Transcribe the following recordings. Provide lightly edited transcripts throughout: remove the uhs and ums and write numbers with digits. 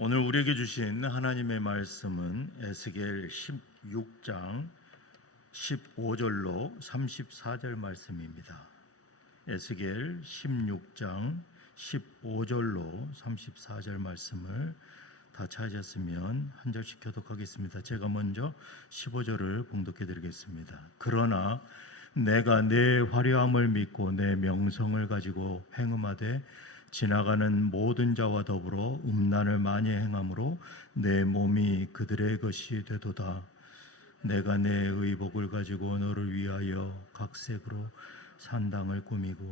오늘 우리에게 주신 하나님의 말씀은 에스겔 16장 15절로 34절 말씀입니다. 에스겔 16장 15절로 34절 말씀을 다 찾으셨으면 한 절씩 교독하겠습니다. 제가 먼저 15절을 봉독해 드리겠습니다. 그러나 내가 내 화려함을 믿고 내 명성을 가지고 행음하되 지나가는 모든 자와 더불어 음란을 많이 행함으로 내 몸이 그들의 것이 되도다. 내가 내 의복을 가지고 너를 위하여 각색으로 산당을 꾸미고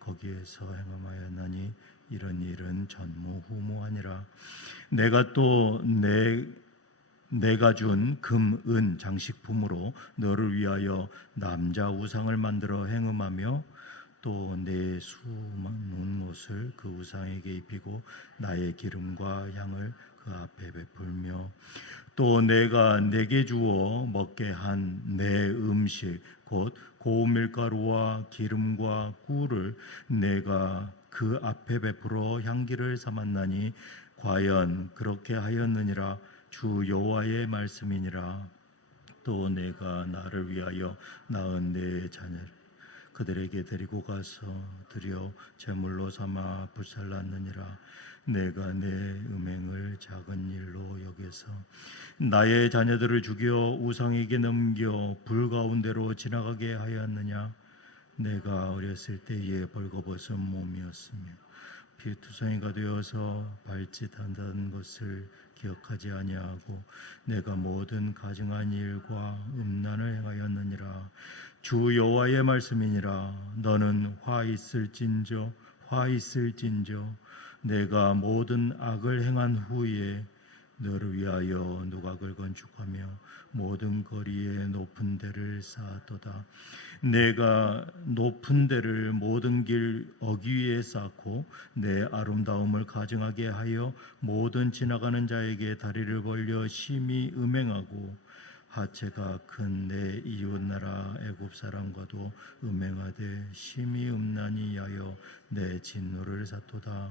거기에서 행함하였나니 이런 일은 전무후무하니라. 내가 또 내가 준 금, 은 장식품으로 너를 위하여 남자 우상을 만들어 행음하며 또 내 수많은 옷을 그 우상에게 입히고 나의 기름과 향을 그 앞에 베풀며 또 내가 내게 주어 먹게 한 내 음식 곧 고운 밀가루와 기름과 꿀을 내가 그 앞에 베풀어 향기를 삼았나니 과연 그렇게 하였느니라. 주 여호와의 말씀이니라. 또 내가 나를 위하여 낳은 내 자녀를 그들에게 데리고 가서 드려 제물로 삼아 불살랐느니라. 내가 내 음행을 작은 일로 여겨서 나의 자녀들을 죽여 우상에게 넘겨 불 가운데로 지나가게 하였느냐. 내가 어렸을 때에 벌거벗은 몸이었으며 피투성이가 되어서 발짓한다는 것을 기억하지 아니하고 내가 모든 가증한 일과 음란을 행하였느니라. 주 여호와의 말씀이니라. 너는 화 있을진저 내가 모든 악을 행한 후에 너를 위하여 누각을 건축하며 모든 거리에 높은 데를 쌓았도다. 내가 높은 데를 모든 길 어귀 위에 쌓고 내 아름다움을 가증하게 하여 모든 지나가는 자에게 다리를 벌려 심히 음행하고 하체가 큰 내 이웃 나라 애굽 사람과도 음행하되 심히 음란히 하여 내 진노를 샀도다.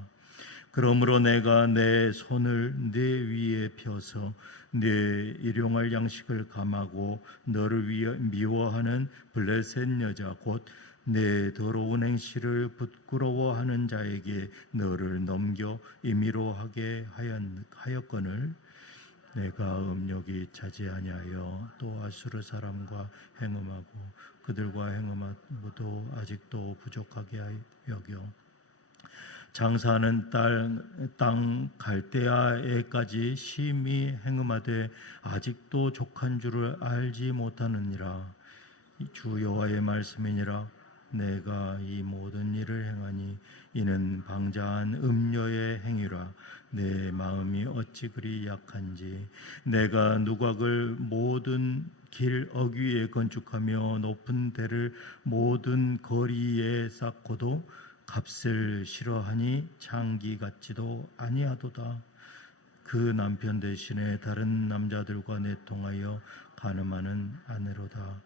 그러므로 내가 내 손을 네 위에 펴서 네 일용할 양식을 감하고 너를 미워하는 블레셋 여자 곧 내 더러운 행실을 부끄러워하는 자에게 너를 넘겨 임의로 하게 하였거늘 내가 음욕이 차지 아니하여 또 아수르 사람과 행음하고 그들과 행음하고도 아직도 부족하게 여겨 장사하는 땅 갈대아에까지 심히 행음하되 아직도 족한 줄을 알지 못하느니라. 주 여호와의 말씀이니라. 내가 이 모든 일을 행하니 이는 방자한 음녀의 행위라. 내 마음이 어찌 그리 약한지 내가 누각을 모든 길 어귀에 건축하며 높은 데를 모든 거리에 쌓고도 값을 싫어하니 창기 같지도 아니하도다. 그 남편 대신에 다른 남자들과 내통하여 간음하는 아내로다.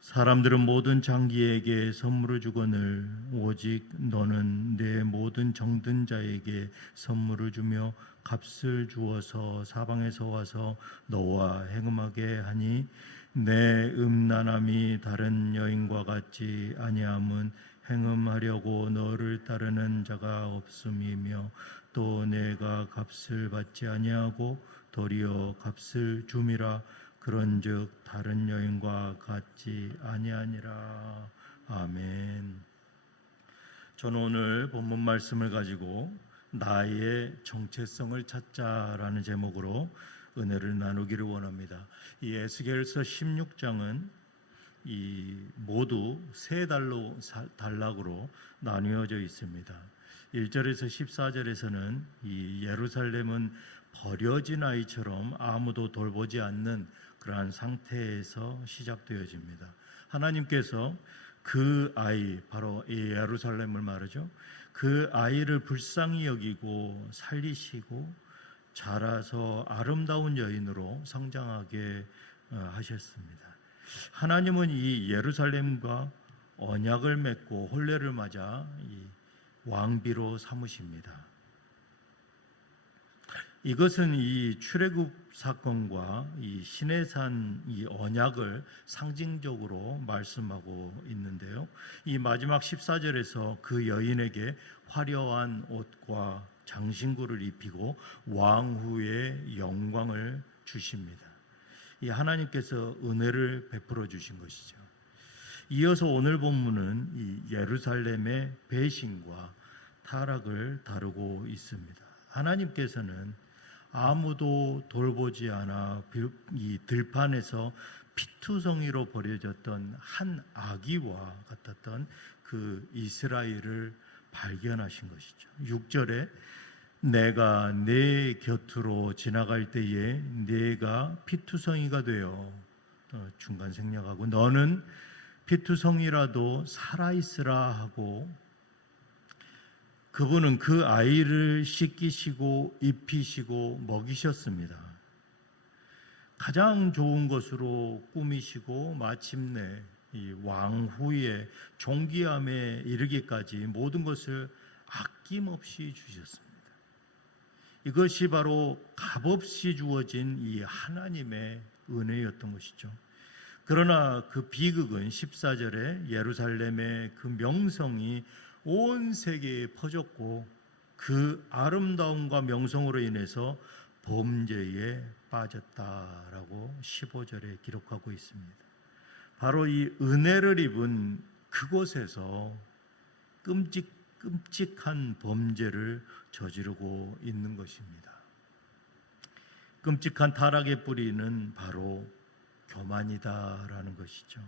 사람들은 모든 장기에게 선물을 주거늘 오직 너는 내 모든 정든 자에게 선물을 주며 값을 주어서 사방에서 와서 너와 행음하게 하니 내 음란함이 다른 여인과 같지 아니함은 행음하려고 너를 따르는 자가 없음이며 또 내가 값을 받지 아니하고 도리어 값을 줌이라. 그런즉 다른 여인과 같지 아니하니라. 아멘. 저는 오늘 본문 말씀을 가지고 나의 정체성을 찾자라는 제목으로 은혜를 나누기를 원합니다. 이 에스겔서 16장은 이 모두 세 단락으로 나뉘어져 있습니다. 1절에서 14절에서는 이 예루살렘은 버려진 아이처럼 아무도 돌보지 않는 그러한 상태에서 시작되어집니다. 하나님께서 그 아이, 바로 이 예루살렘을 말하죠. 그 아이를 불쌍히 여기고 살리시고 자라서 아름다운 여인으로 성장하게 하셨습니다. 하나님은 이 예루살렘과 언약을 맺고 혼례를 맞아 이 왕비로 삼으십니다. 이것은 이 출애굽 사건과 이 시내산 이 언약을 상징적으로 말씀하고 있는데요. 이 마지막 14절에서 그 여인에게 화려한 옷과 장신구를 입히고 왕후의 영광을 주십니다. 이 하나님께서 은혜를 베풀어 주신 것이죠. 이어서 오늘 본문은 이 예루살렘의 배신과 타락을 다루고 있습니다. 하나님께서는 아무도 돌보지 않아 이 들판에서 피투성이로 버려졌던 한 아기와 같았던 그 이스라엘을 발견하신 것이죠. 6절에 내가 내 곁으로 지나갈 때에 내가 피투성이가 되어 중간 생략하고 너는 피투성이라도 살아있으라 하고 그분은 그 아이를 씻기시고 입히시고 먹이셨습니다. 가장 좋은 것으로 꾸미시고 마침내 이 왕후의 존귀함에 이르기까지 모든 것을 아낌없이 주셨습니다. 이것이 바로 값없이 주어진 이 하나님의 은혜였던 것이죠. 그러나 그 비극은 14절에 예루살렘의 그 명성이 온 세계에 퍼졌고 그 아름다움과 명성으로 인해서 범죄에 빠졌다라고 15절에 기록하고 있습니다. 바로 이 은혜를 입은 그곳에서 끔찍한 범죄를 저지르고 있는 것입니다. 끔찍한 타락의 뿌리는 바로 교만이다라는 것이죠.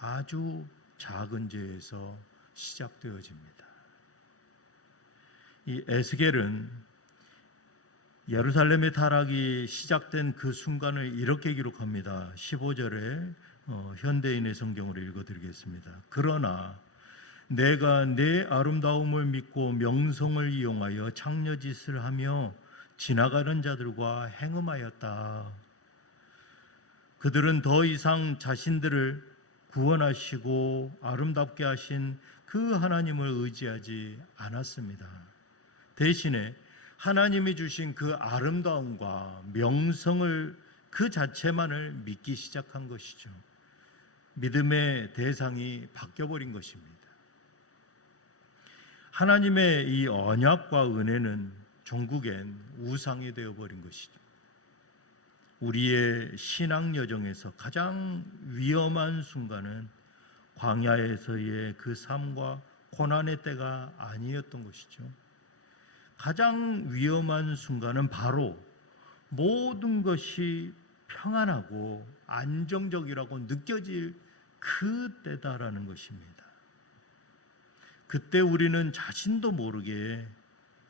아주 작은 죄에서 시작되어집니다. 이 에스겔은 예루살렘의 타락이 시작된 그 순간을 이렇게 기록합니다. 15절에 현대인의 성경으로 읽어드리겠습니다. 그러나 내가 내 아름다움을 믿고 명성을 이용하여 창녀짓을 하며 지나가는 자들과 행음하였다. 그들은 더 이상 자신들을 구원하시고 아름답게 하신 그 하나님을 의지하지 않았습니다. 대신에 하나님이 주신 그 아름다움과 명성을 그 자체만을 믿기 시작한 것이죠. 믿음의 대상이 바뀌어버린 것입니다. 하나님의 이 언약과 은혜는 종국엔 우상이 되어버린 것이죠. 우리의 신앙 여정에서 가장 위험한 순간은 광야에서의 그 삶과 고난의 때가 아니었던 것이죠. 가장 위험한 순간은 바로 모든 것이 평안하고 안정적이라고 느껴질 그 때다라는 것입니다. 그때 우리는 자신도 모르게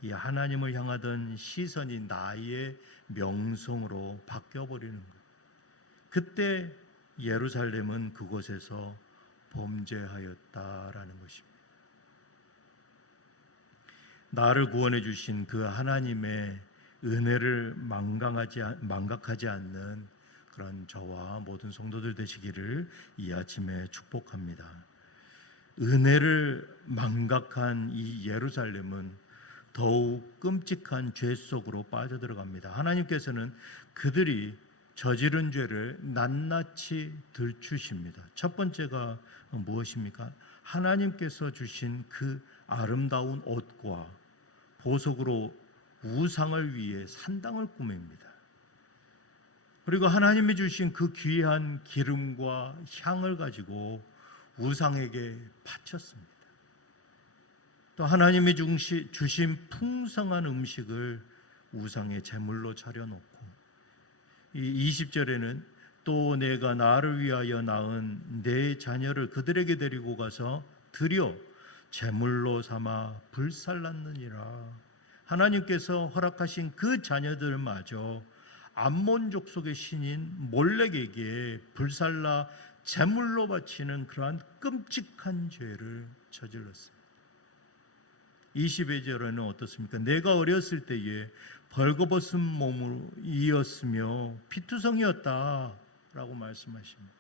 이 하나님을 향하던 시선이 나의 명성으로 바뀌어버리는 것. 그때 예루살렘은 그곳에서 범죄하였다라는 것입니다. 나를 구원해 주신 그 하나님의 은혜를 망각하지 않는 그런 저와 모든 성도들 되시기를 이 아침에 축복합니다. 은혜를 망각한 이 예루살렘은 더욱 끔찍한 죄 속으로 빠져들어갑니다. 하나님께서는 그들이 저지른 죄를 낱낱이 들추십니다. 첫 번째가 무엇입니까? 하나님께서 주신 그 아름다운 옷과 보석으로 우상을 위해 산당을 꾸밉니다. 그리고 하나님이 주신 그 귀한 기름과 향을 가지고 우상에게 바쳤습니다. 또 하나님이 주신 풍성한 음식을 우상의 제물로 차려놓고 이 20절에는 또 내가 나를 위하여 낳은 내 자녀를 그들에게 데리고 가서 드려 제물로 삼아 불살랐느니라. 하나님께서 허락하신 그 자녀들마저 암몬 족속의 신인 몰렉에게 불살라 제물로 바치는 그러한 끔찍한 죄를 저질렀습니다. 22절에는 어떻습니까? 내가 어렸을 때에 벌거벗은 몸이었으며 피투성이었다 라고 말씀하십니다.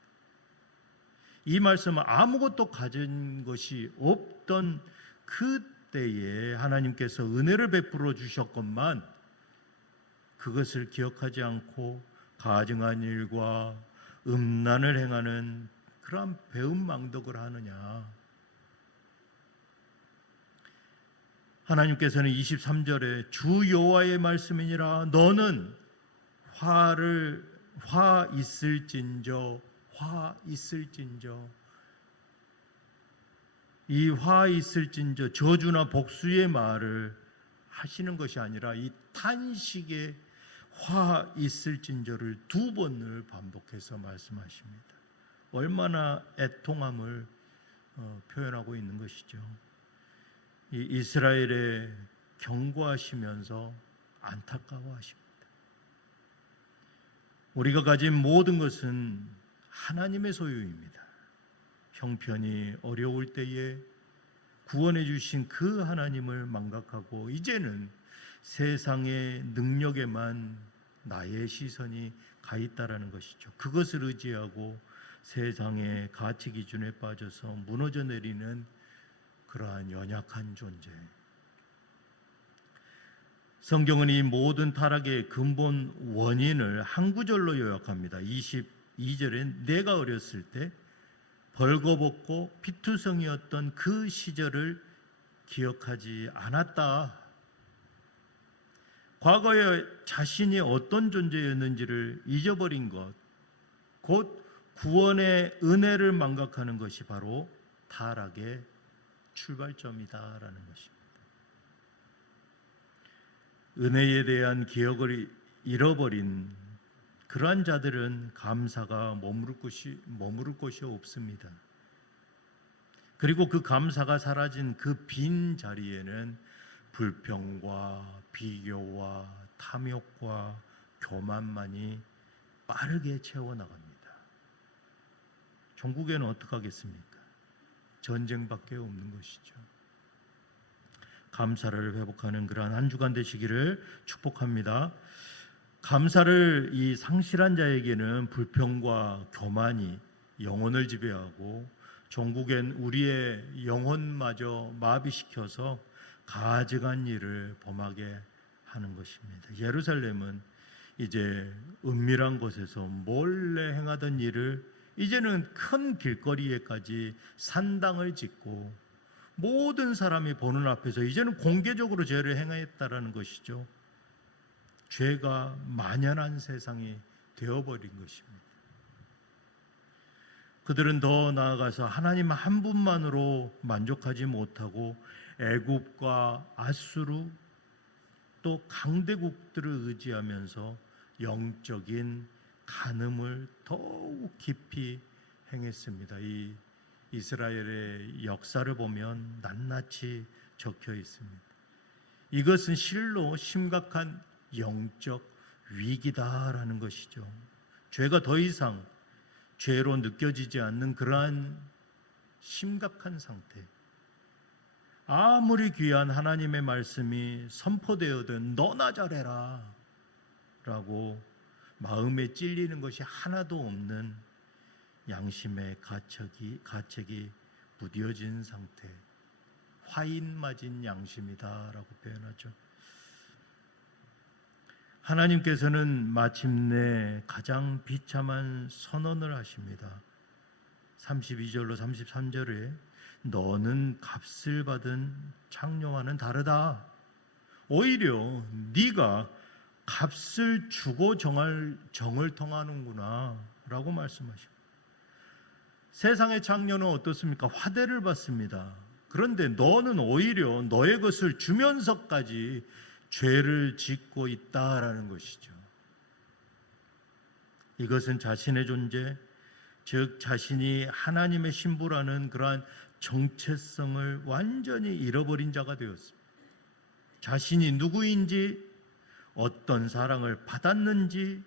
이 말씀은 아무것도 가진 것이 없던 그때에 하나님께서 은혜를 베풀어 주셨건만 그것을 기억하지 않고 가증한 일과 음란을 행하는 그러한 배은망덕을 하느냐. 하나님께서는 23절에 주 여호와의 말씀이니라 너는 화 있을진저 이 화 있을진저 저주나 복수의 말을 하시는 것이 아니라 이 탄식의 화 있을진저를 2번을 반복해서 말씀하십니다. 얼마나 애통함을 표현하고 있는 것이죠. 이 이스라엘에 경고하시면서 안타까워하십니다. 우리가 가진 모든 것은 하나님의 소유입니다. 형편이 어려울 때에 구원해 주신 그 하나님을 망각하고 이제는 세상의 능력에만 나의 시선이 가 있다라는 것이죠. 그것을 의지하고 세상의 가치 기준에 빠져서 무너져 내리는 그러한 연약한 존재. 성경은 이 모든 타락의 근본 원인을 한 구절로 요약합니다. 22절에 내가 어렸을 때 벌거벗고 피투성이었던 그 시절을 기억하지 않았다. 과거에 자신이 어떤 존재였는지를 잊어버린 것, 곧 구원의 은혜를 망각하는 것이 바로 타락의 출발점이다라는 것입니다. 은혜에 대한 기억을 잃어버린 그러한 자들은 감사가 머무를 곳이 없습니다. 그리고 그 감사가 사라진 그 빈 자리에는 불평과 비교와 탐욕과 교만만이 빠르게 채워나갑니다. 종국에는 어떻게 하겠습니까? 전쟁밖에 없는 것이죠. 감사를 회복하는 그러한 한 주간 되시기를 축복합니다. 감사를 이 상실한 자에게는 불평과 교만이 영혼을 지배하고 종국엔 우리의 영혼마저 마비시켜서 가증한 일을 범하게 하는 것입니다. 예루살렘은 이제 은밀한 곳에서 몰래 행하던 일을 이제는 큰 길거리에까지 산당을 짓고 모든 사람이 보는 앞에서 이제는 공개적으로 죄를 행했다라는 것이죠. 죄가 만연한 세상이 되어버린 것입니다. 그들은 더 나아가서 하나님 한 분만으로 만족하지 못하고 애굽과 아수르 또 강대국들을 의지하면서 영적인 간음을 더욱 깊이 행했습니다. 이 이스라엘의 역사를 보면 낱낱이 적혀 있습니다. 이것은 실로 심각한 영적 위기다라는 것이죠. 죄가 더 이상 죄로 느껴지지 않는 그러한 심각한 상태. 아무리 귀한 하나님의 말씀이 선포되어든 너나 잘해라 라고 마음에 찔리는 것이 하나도 없는 양심의 가책이 무뎌진 상태, 화인 맞은 양심이다라고 표현하죠. 하나님께서는 마침내 가장 비참한 선언을 하십니다. 32절로 33절에 너는 값을 받은 창녀와는 다르다. 오히려 네가 값을 주고 정을 통하는구나 라고 말씀하십니다. 세상의 창녀는 어떻습니까? 화대를 받습니다. 그런데 너는 오히려 너의 것을 주면서까지 죄를 짓고 있다라는 것이죠. 이것은 자신의 존재, 즉 자신이 하나님의 신부라는 그러한 정체성을 완전히 잃어버린 자가 되었습니다. 자신이 누구인지, 어떤 사랑을 받았는지,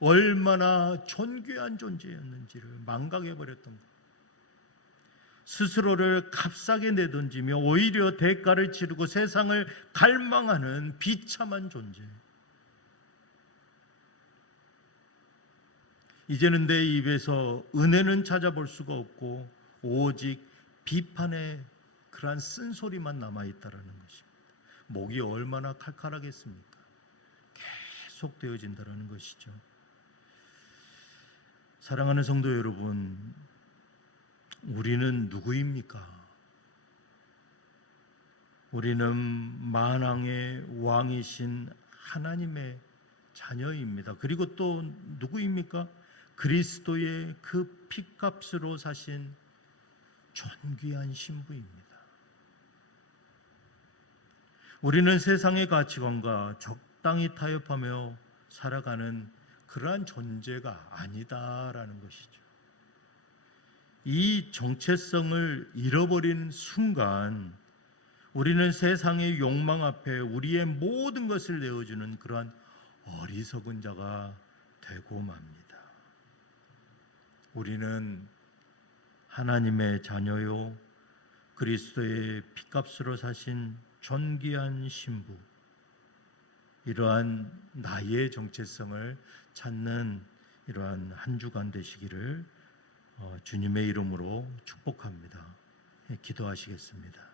얼마나 존귀한 존재였는지를 망각해버렸던 것. 스스로를 값싸게 내던지며 오히려 대가를 치르고 세상을 갈망하는 비참한 존재. 이제는 내 입에서 은혜는 찾아볼 수가 없고 오직 비판의 그러한 쓴소리만 남아있다라는 것입니다. 목이 얼마나 칼칼하겠습니까? 약속되어진다는 것이죠. 사랑하는 성도 여러분, 우리는 누구입니까? 우리는 만왕의 왕이신 하나님의 자녀입니다. 그리고 또 누구입니까? 그리스도의 그 피값으로 사신 존귀한 신부입니다. 우리는 세상의 가치관과 적당히 타협하며 살아가는 그러한 존재가 아니다라는 것이죠. 이 정체성을 잃어버린 순간 우리는 세상의 욕망 앞에 우리의 모든 것을 내어주는 그러한 어리석은 자가 되고 맙니다. 우리는 하나님의 자녀요, 그리스도의 피값으로 사신 존귀한 신부, 이러한 나의 정체성을 찾는 이러한 한 주간 되시기를 주님의 이름으로 축복합니다. 기도하시겠습니다.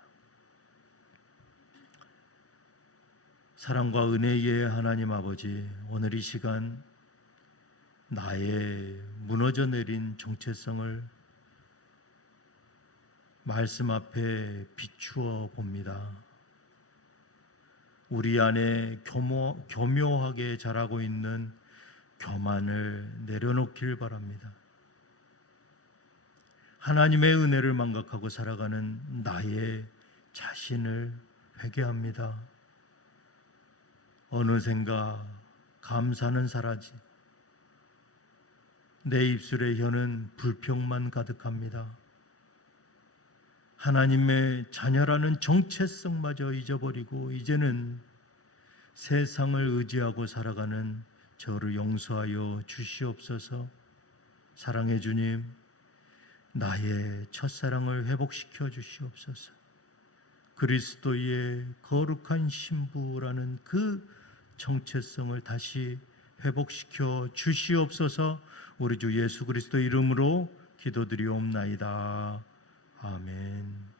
사랑과 은혜의 하나님 아버지, 오늘 이 시간 나의 무너져 내린 정체성을 말씀 앞에 비추어 봅니다. 우리 안에 교묘하게 자라고 있는 교만을 내려놓길 바랍니다. 하나님의 은혜를 망각하고 살아가는 나의 자신을 회개합니다. 어느샌가 감사는 사라지 내 입술의 혀는 불평만 가득합니다. 하나님의 자녀라는 정체성마저 잊어버리고 이제는 세상을 의지하고 살아가는 저를 용서하여 주시옵소서. 사랑의 주님, 나의 첫사랑을 회복시켜 주시옵소서. 그리스도의 거룩한 신부라는 그 정체성을 다시 회복시켜 주시옵소서. 우리 주 예수 그리스도 이름으로 기도드리옵나이다. 아멘.